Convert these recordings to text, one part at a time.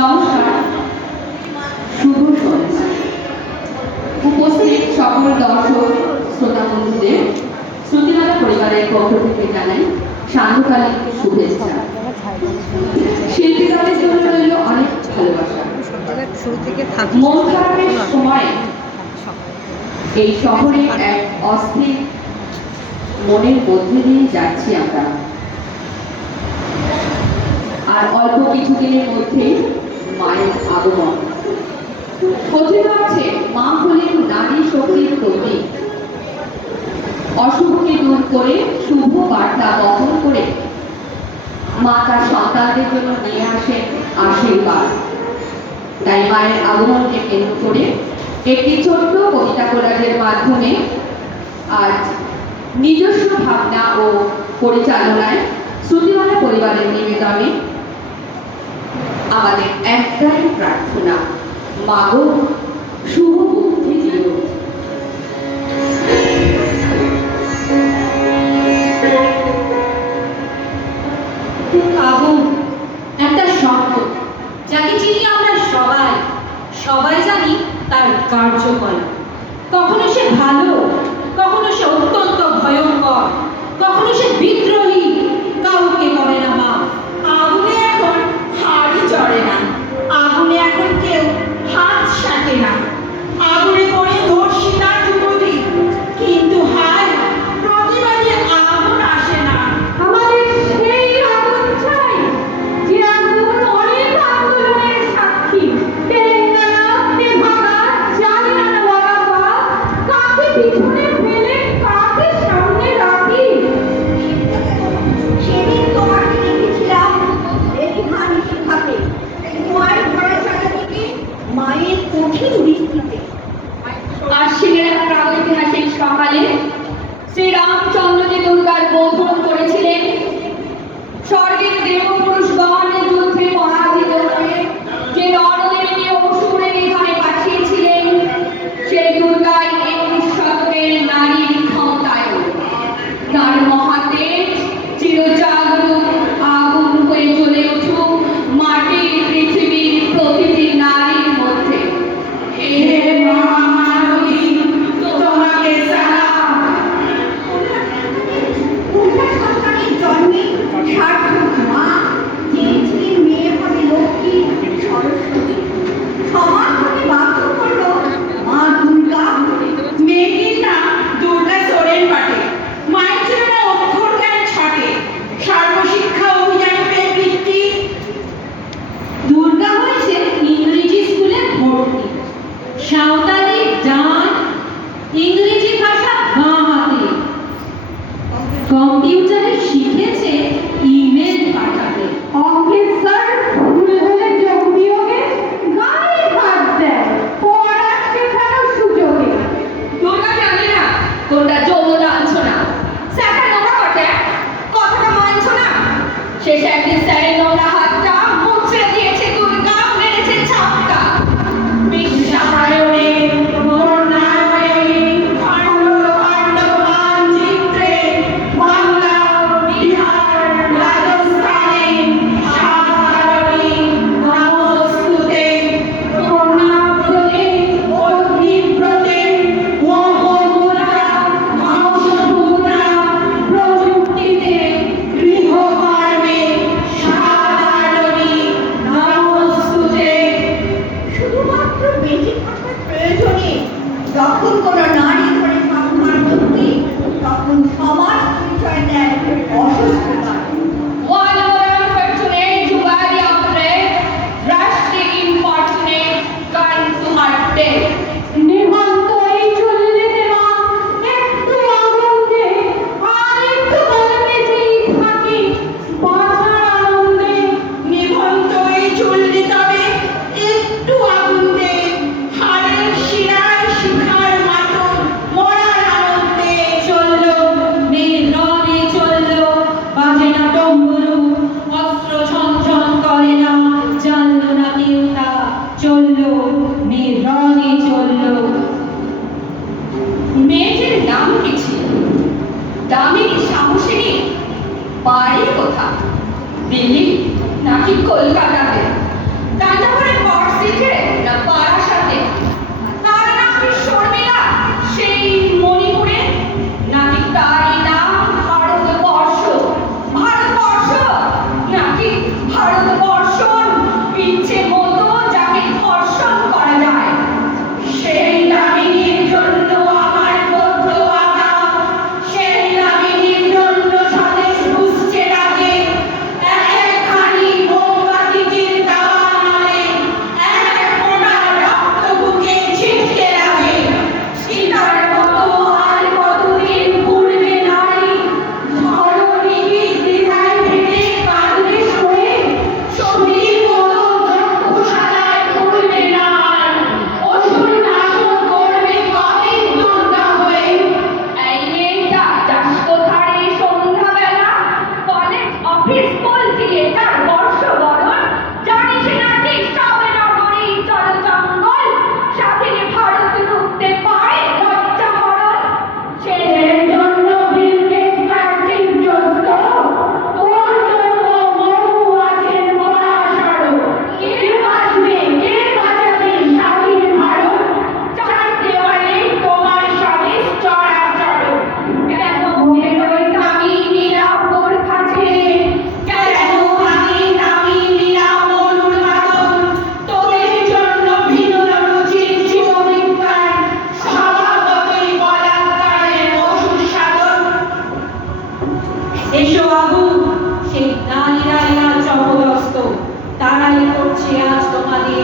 নমস্কার, শুভ সন্ধ্যা। উপস্থিত সকল দর্শক শ্রোতা বন্ধুদের শ্রুতিমালা পরিবারের পক্ষ থেকে জানাই সান্ধ্যকালীন শুভেচ্ছা। শিল্পী দলের জন্য রইল অনেক ভালোবাসা। মন খারাপের সময় এই শহরে এক অস্থির মনের মধ্যে দিয়ে যাচ্ছি আমরা, আর অল্প কিছুদিনের মধ্যে মায়ের আগমন। কথিত আছে মা হলেন নারী শক্তির প্রতীক। অশুভকে দূর করে শুভ বার্তা বহন করে মা তার সন্তানদের জন্য নিয়ে আসেন আশীর্বাদ। তাই মায়ের আগমনকে কেন্দ্র করে একটি ছোট্ট কবিতা কোলাজের মাধ্যমে আজ নিজস্ব ভাবনা ও পরিচালনায় শ্রুতিমালা পরিবারের নিবেদনে আমাদের একটাই প্রার্থনা, মাগো শুভ বুদ্ধি দিও। আগুন একটা শব্দ, যাকে চিনি আমরা সবাই সবাই জানি তার কার্যকলাপ। কখনো সে ভালো, কখনো সে অত্যন্ত ভয়ঙ্কর, কখনো সে বিদ্রোহী, কাউকে করে না মা। আগুনে এখন হাড়ি চড়ে না, আগুনে এখন কেউ হাত সাঁটে না,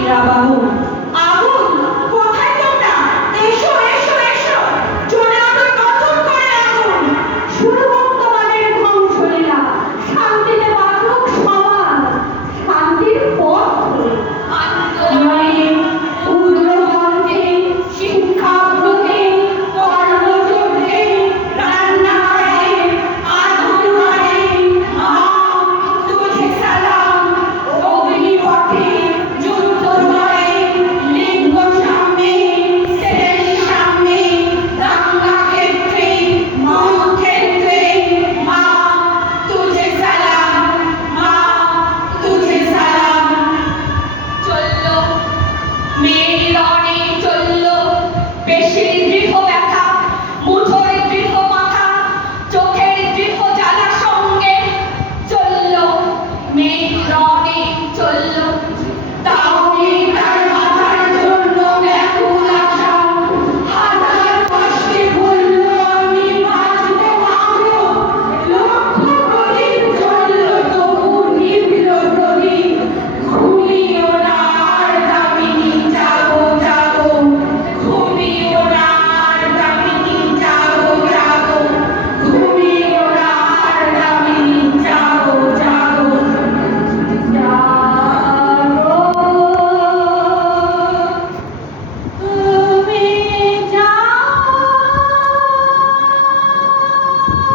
নিরাবাহ